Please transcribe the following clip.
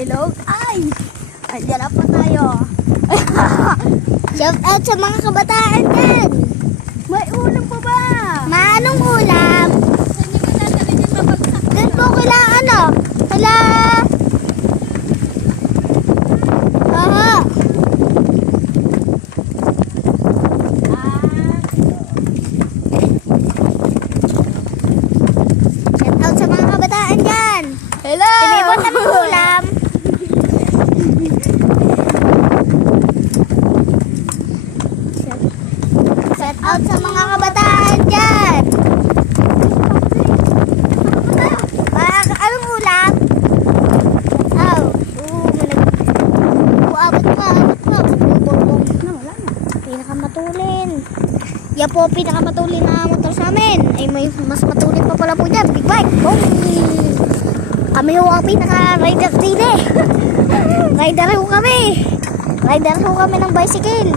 Hello, ay! Andiyan na po tayo. Shout out sa mga kabataan dyan. May ulam pa ba? Maanong ulam? Saan niyo kinadala yung mabagsak? Doon po kila ano? Kila... Aha. Shout out sa mga kabataan dyan. Hello! Tinipon kami ulam. Shout out sa mga kabataan dyan. Anong ulam? Aw. Abot pa. Wala na. Pinakamatulin. Yan po pinakamatulin na motor sa amin. Ay may mas matulin pa pala po dyan. Big bike. Boom! Kami ho ang pinaka-rider din eh. Rider ho kami. Rider ho kami ng bicycle.